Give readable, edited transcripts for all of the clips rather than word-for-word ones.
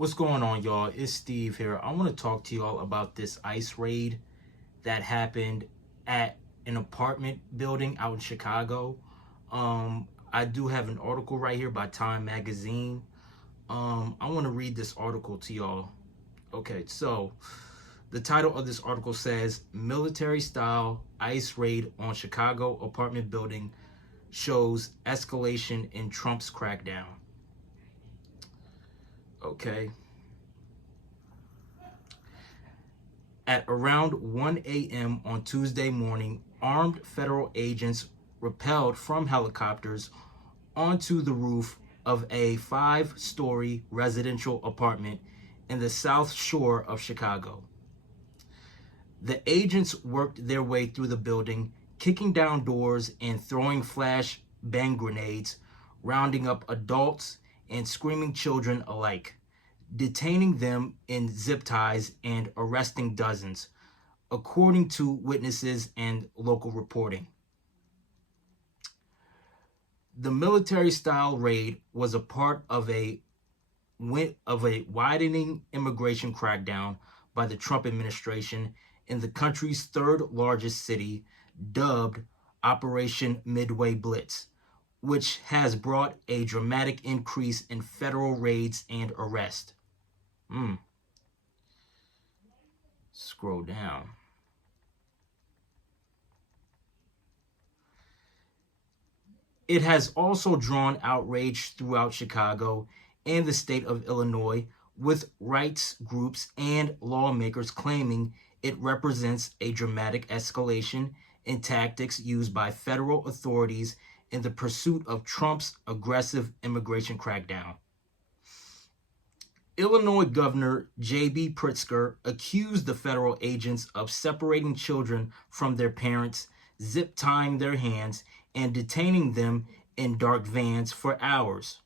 What's going on, y'all? It's Steve here. I want to talk to y'all about this ICE raid that happened at an apartment building out in Chicago. I do have an article right here by Time Magazine. I want to read this article to y'all. Okay, so the title of this article says Military Style ICE Raid on Chicago Apartment Building Shows Escalation in Trump's Crackdown. Okay. At around 1 a.m. on Tuesday morning, armed federal agents rappelled from helicopters onto the roof of a 5-story residential apartment in the South Shore of Chicago. The agents worked their way through the building, kicking down doors and throwing flash bang grenades, rounding up adults and screaming children alike, detaining them in zip ties and arresting dozens, according to witnesses and local reporting. The military-style raid was a part of a widening immigration crackdown by the Trump administration in the country's third-largest city, dubbed Operation Midway Blitz, which has brought a dramatic increase in federal raids and arrests. Scroll down. It has also drawn outrage throughout Chicago and the state of Illinois, with rights groups and lawmakers claiming it represents a dramatic escalation in tactics used by federal authorities in the pursuit of Trump's aggressive immigration crackdown. Illinois Governor J.B. Pritzker accused the federal agents of separating children from their parents, zip tying their hands, and detaining them in dark vans for hours.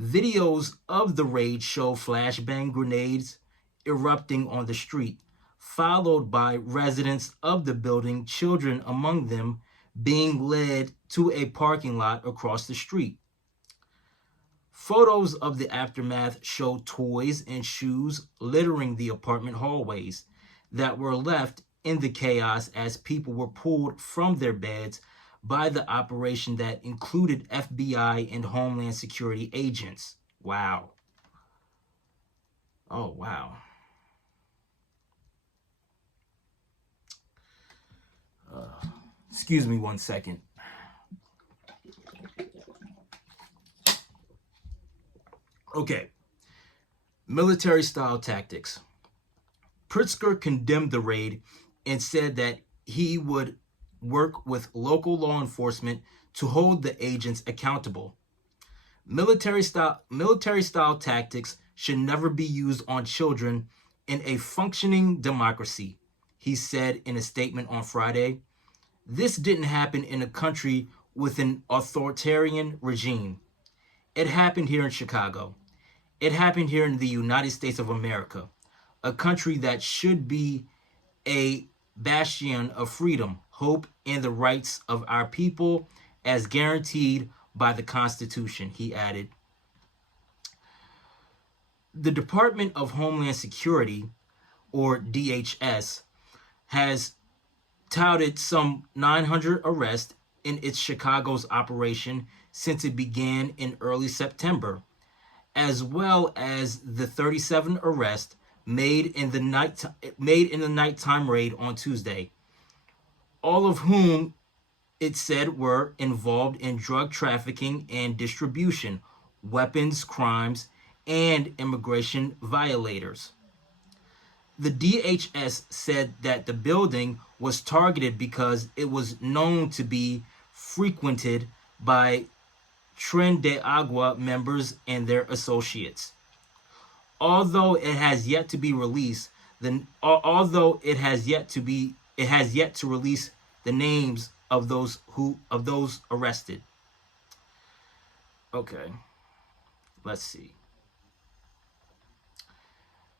Videos of the raid show flashbang grenades erupting on the street, followed by residents of the building, children among them, being led to a parking lot across the street. Photos of the aftermath show toys and shoes littering the apartment hallways that were left in the chaos as people were pulled from their beds by the operation that included FBI and Homeland Security agents. Wow. Oh, wow. Excuse me one second. Okay. Military-style tactics. Pritzker condemned the raid and said that he would work with local law enforcement to hold the agents accountable. Military-style tactics should never be used on children in a functioning democracy, he said in a statement on Friday. This didn't happen in a country with an authoritarian regime. It happened here in Chicago. It happened here in the United States of America, a country that should be a bastion of freedom, hope, and the rights of our people as guaranteed by the Constitution, he added. The Department of Homeland Security, or DHS, has touted some 900 arrests in its Chicago's operation since it began in early September, as well as the 37 arrests made in the nighttime raid on Tuesday, all of whom it said were involved in drug trafficking and distribution, weapons crimes, and immigration violators. The DHS said that the building was targeted because it was known to be frequented by Tren de Agua members and their associates. Although it has yet to release the names of those arrested. Okay, let's see.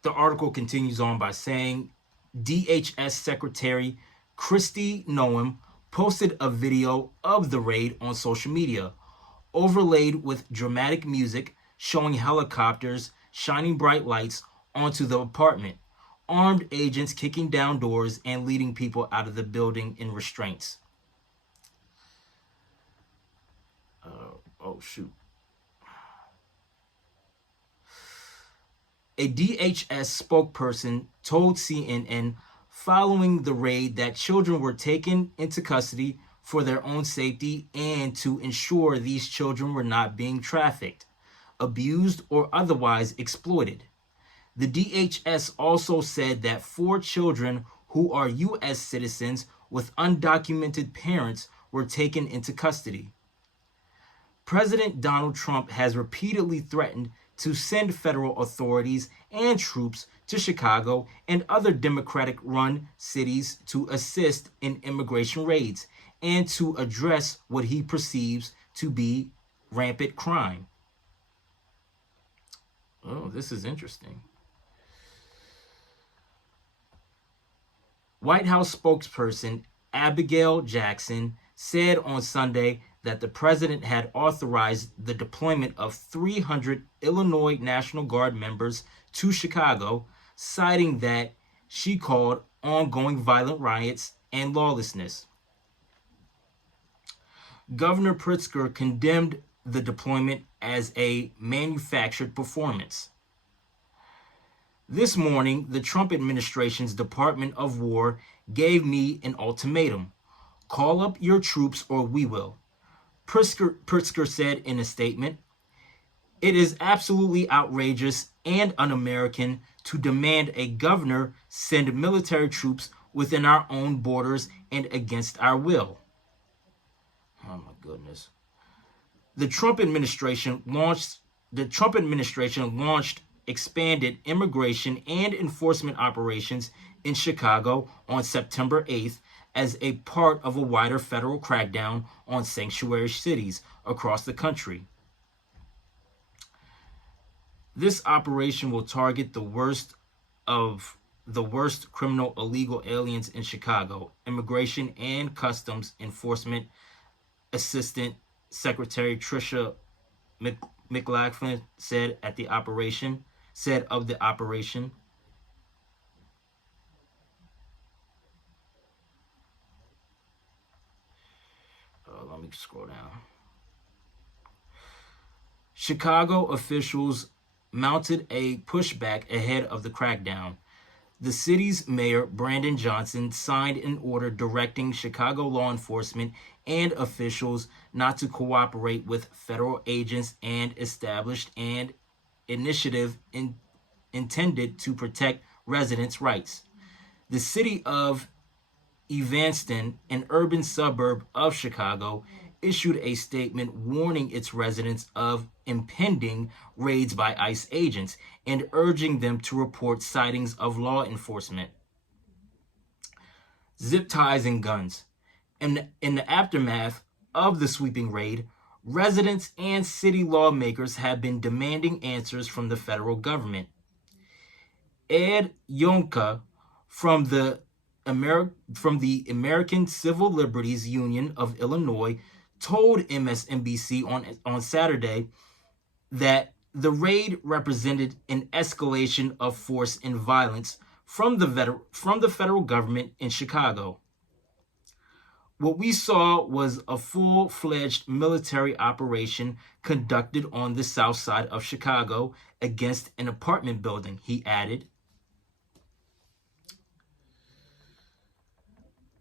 The article continues on by saying DHS Secretary Kristi Noem posted a video of the raid on social media, overlaid with dramatic music showing helicopters shining bright lights onto the apartment, armed agents kicking down doors and leading people out of the building in restraints. Oh, shoot. A DHS spokesperson told CNN following the raid that children were taken into custody for their own safety and to ensure these children were not being trafficked, abused, or otherwise exploited. The DHS also said that 4 children who are U.S. citizens with undocumented parents were taken into custody. President Donald Trump has repeatedly threatened to send federal authorities and troops to Chicago and other Democratic-run cities to assist in immigration raids and to address what he perceives to be rampant crime. Oh, this is interesting. White House spokesperson Abigail Jackson said on Sunday that the president had authorized the deployment of 300 Illinois National Guard members to Chicago, citing that she called ongoing violent riots and lawlessness. Governor Pritzker condemned the deployment as a manufactured performance. This morning, the Trump administration's Department of War gave me an ultimatum. Call up your troops or we will. Pritzker said in a statement, "It is absolutely outrageous and un-American to demand a governor send military troops within our own borders and against our will." Oh my goodness. The Trump administration launched expanded immigration and enforcement operations in Chicago on September 8th as a part of a wider federal crackdown on sanctuary cities across the country. This operation will target the worst criminal illegal aliens in Chicago, Immigration and Customs Enforcement Assistant Secretary Tricia McLaughlin said of the operation. Let me scroll down. Chicago officials mounted a pushback ahead of the crackdown. The city's mayor, Brandon Johnson, signed an order directing Chicago law enforcement and officials not to cooperate with federal agents and established an initiative intended to protect residents' rights. The city of Evanston, an urban suburb of Chicago, issued a statement warning its residents of impending raids by ICE agents and urging them to report sightings of law enforcement. Zip ties and guns. In the aftermath of the sweeping raid, residents and city lawmakers have been demanding answers from the federal government. Ed Yonka from the American Civil Liberties Union of Illinois told MSNBC on Saturday that the raid represented an escalation of force and violence from the federal government in Chicago. What we saw was a full-fledged military operation conducted on the south side of Chicago against an apartment building, he added.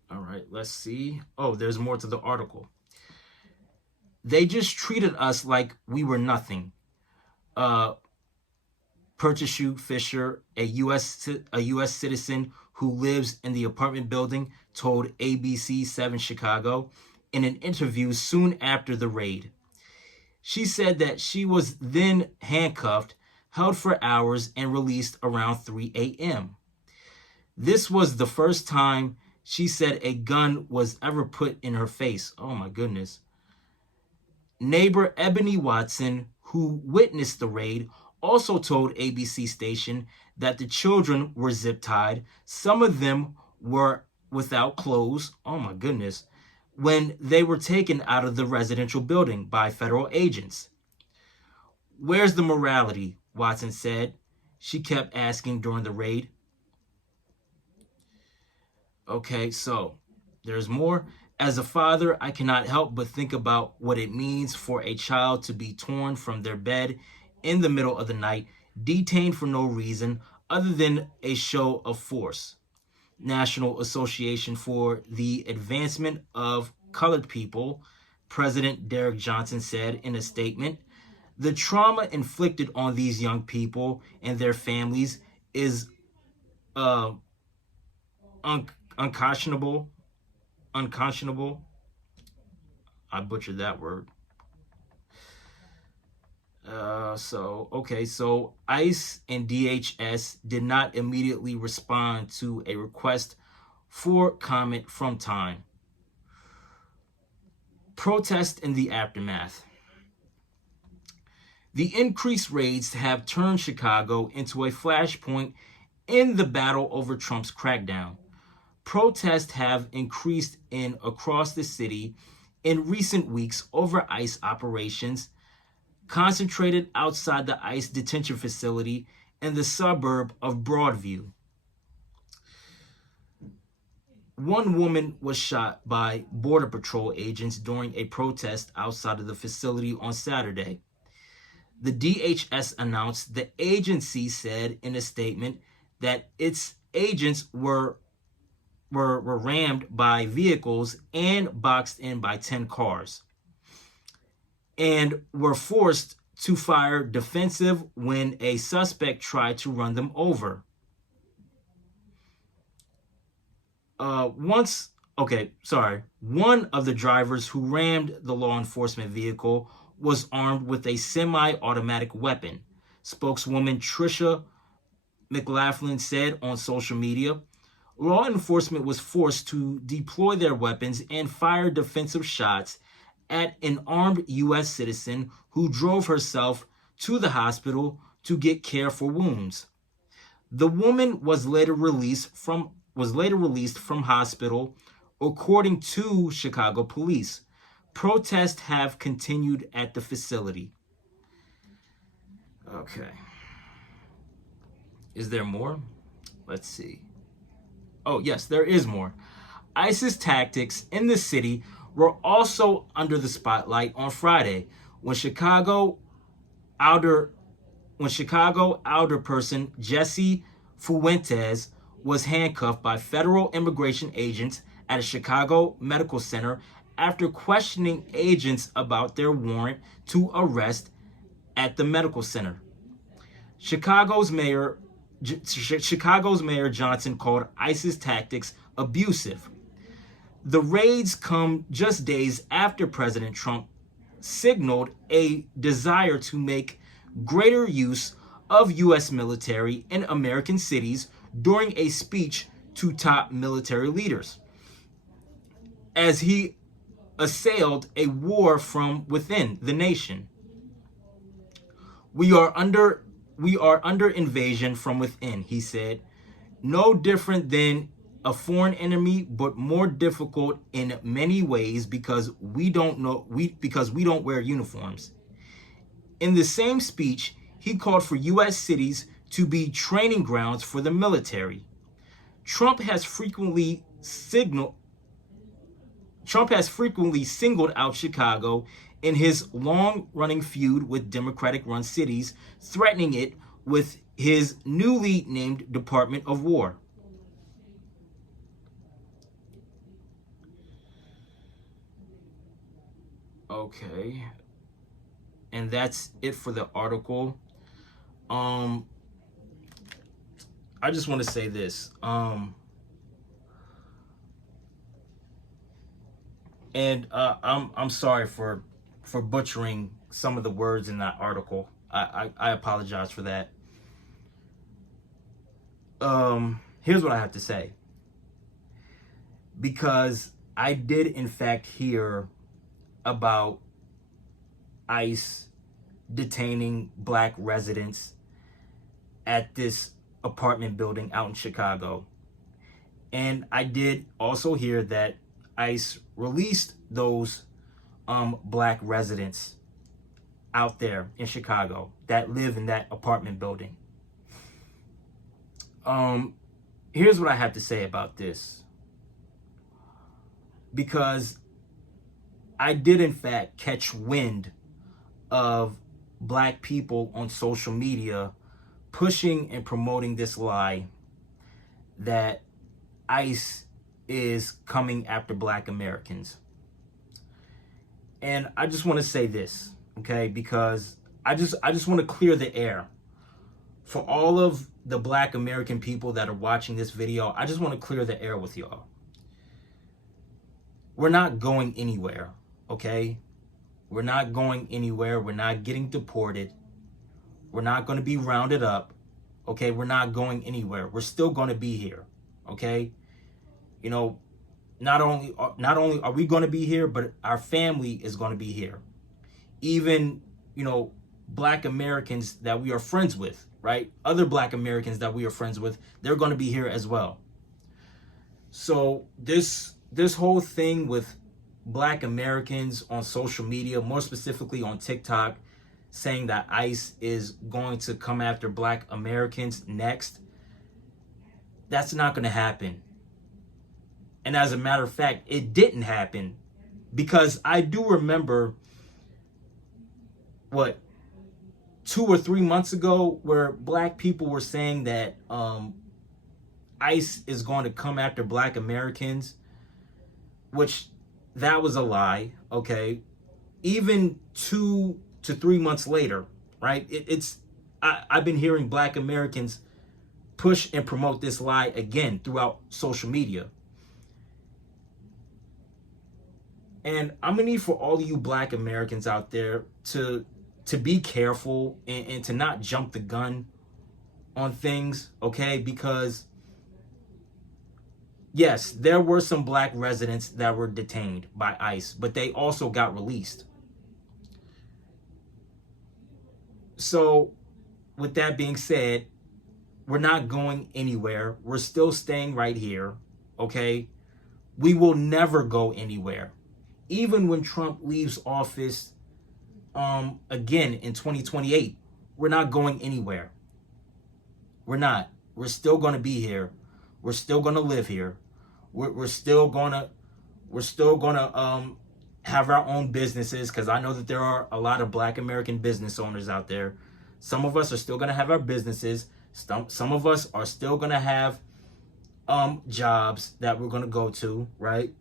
All right, let's see. Oh, there's more to the article. They just treated us like we were nothing. Purchashu Fisher, a U.S. citizen who lives in the apartment building, told ABC 7 Chicago in an interview soon after the raid. She said that she was then handcuffed, held for hours, and released around 3 a.m. This was the first time she said a gun was ever put in her face. Oh my goodness. Neighbor Ebony Watson, who witnessed the raid, also told ABC station that the children were zip-tied. Some of them were without clothes, oh my goodness, when they were taken out of the residential building by federal agents. Where's the morality? Watson said. She kept asking during the raid. Okay, so there's more. As a father, I cannot help but think about what it means for a child to be torn from their bed in the middle of the night, detained for no reason other than a show of force. National Association for the Advancement of Colored People, President Derek Johnson said in a statement, the trauma inflicted on these young people and their families is unconscionable. Unconscionable. I butchered that word. So ICE and DHS did not immediately respond to a request for comment from Time. Protest in the aftermath. The increased raids have turned Chicago into a flashpoint in the battle over Trump's crackdown. Protests have increased across the city in recent weeks over ICE operations concentrated outside the ICE detention facility in the suburb of Broadview. One woman was shot by Border Patrol agents during a protest outside of the facility on Saturday. The DHS announced the agency said in a statement that its agents were rammed by vehicles and boxed in by 10 cars and were forced to fire defensive when a suspect tried to run them over. One of the drivers who rammed the law enforcement vehicle was armed with a semi-automatic weapon, spokeswoman Tricia McLaughlin said on social media. Law enforcement was forced to deploy their weapons and fire defensive shots at an armed U.S. citizen who drove herself to the hospital to get care for wounds. The woman was later released from hospital, according to Chicago police. Protests have continued at the facility. Okay. Is there more? Let's see. Oh, yes, there is more. ISIS tactics in the city were also under the spotlight on Friday when Chicago alderperson Jesse Fuentes was handcuffed by federal immigration agents at a Chicago medical center after questioning agents about their warrant to arrest at the medical center. Chicago's Mayor Johnson called ISIS tactics abusive. The raids come just days after President Trump signaled a desire to make greater use of U.S. military in American cities during a speech to top military leaders, as he assailed a war from within the nation. We are under invasion from within, he said. No different than a foreign enemy, but more difficult in many ways because we don't wear uniforms. In the same speech, he called for U.S. cities to be training grounds for the military. Trump has frequently singled out Chicago in his long-running feud with Democratic-run cities, threatening it with his newly named Department of War. Okay. And that's it for the article. I just want to say this. I'm sorry for butchering some of the words in that article. I apologize for that. Here's what I have to say. Because I did in fact hear about ICE detaining black residents at this apartment building out in Chicago. And I did also hear that ICE released those black residents out there in Chicago that live in that apartment building. Here's what I have to say about this. Because I did in fact catch wind of black people on social media pushing and promoting this lie that ICE is coming after black Americans. And I just want to say this, okay? Because I just want to clear the air for all of the black American people that are watching this video. I just want to clear the air with y'all. We're not going anywhere, okay? We're not going anywhere. We're not getting deported. We're not going to be rounded up, okay? We're not going anywhere. We're still going to be here, okay? You know, not only are we going to be here, but our family is going to be here. Even, you know, black Americans that we are friends with, right? Other black Americans that we are friends with, they're going to be here as well. So this whole thing with black Americans on social media, more specifically on TikTok, saying that ICE is going to come after black Americans next, that's not going to happen. And as a matter of fact, it didn't happen, because I do remember, 2 or 3 months ago, where black people were saying that ICE is going to come after black Americans, which that was a lie, okay? Even 2 to 3 months later, right? I've been hearing black Americans push and promote this lie again throughout social media. And I'm gonna need for all of you black Americans out there to be careful and to not jump the gun on things, okay? Because yes, there were some black residents that were detained by ICE, but they also got released. So with that being said, we're not going anywhere. We're still staying right here, okay? We will never go anywhere. Even when Trump leaves office again in 2028, we're not going anywhere. We're not. We're still going to be here. We're still going to live here. We're still going to have our own businesses, because I know that there are a lot of black American business owners out there. Some of us are still going to have our businesses. Some of us are still going to have jobs that we're going to go to, right?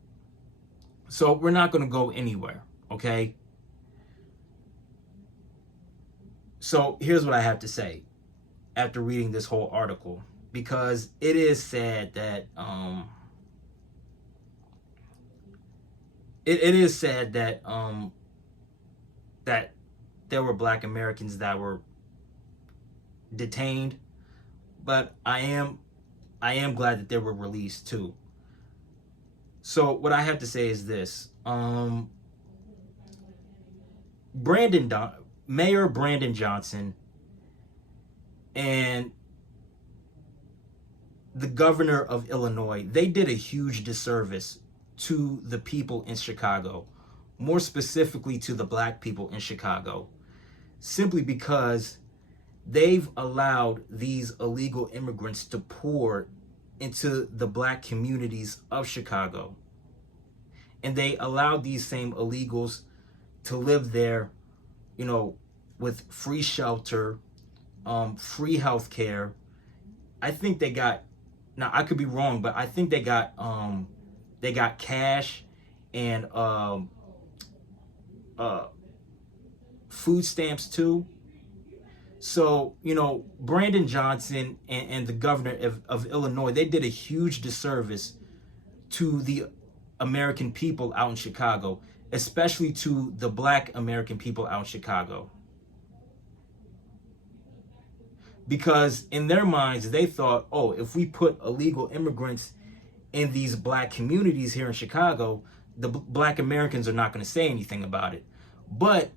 So we're not going to go anywhere, okay? So here's what I have to say after reading this whole article, because it is sad that it is sad that that there were black Americans that were detained, but I am glad that they were released too. So what I have to say is this: Mayor Brandon Johnson and the governor of Illinois, they did a huge disservice to the people in Chicago, more specifically to the black people in Chicago, simply because they've allowed these illegal immigrants to pour into the black communities of Chicago. And they allowed these same illegals to live there, you know, with free shelter, free health care. I think they got, now I could be wrong, but I think they got cash and food stamps too. So, you know, Brandon Johnson and the governor of Illinois, they did a huge disservice to the American people out in Chicago, especially to the black American people out in Chicago. Because in their minds, they thought, oh, if we put illegal immigrants in these black communities here in Chicago, the black Americans are not going to say anything about it. But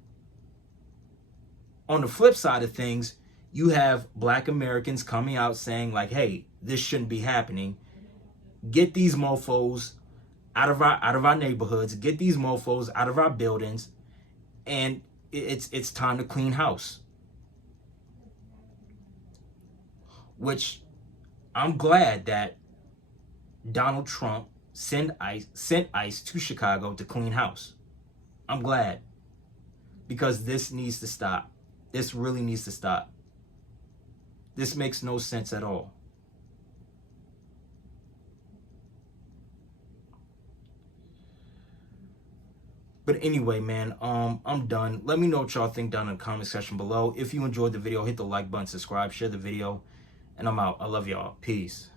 on the flip side of things, you have black Americans coming out saying like, hey, this shouldn't be happening. Get these mofos out of our neighborhoods, get these mofos out of our buildings. And it's time to clean house. Which I'm glad that Donald Trump sent ICE to Chicago to clean house. I'm glad, because this needs to stop. This really needs to stop. This makes no sense at all. But anyway, man, I'm done. Let me know what y'all think down in the comment section below. If you enjoyed the video, hit the like button, subscribe, share the video, and I'm out. I love y'all. Peace.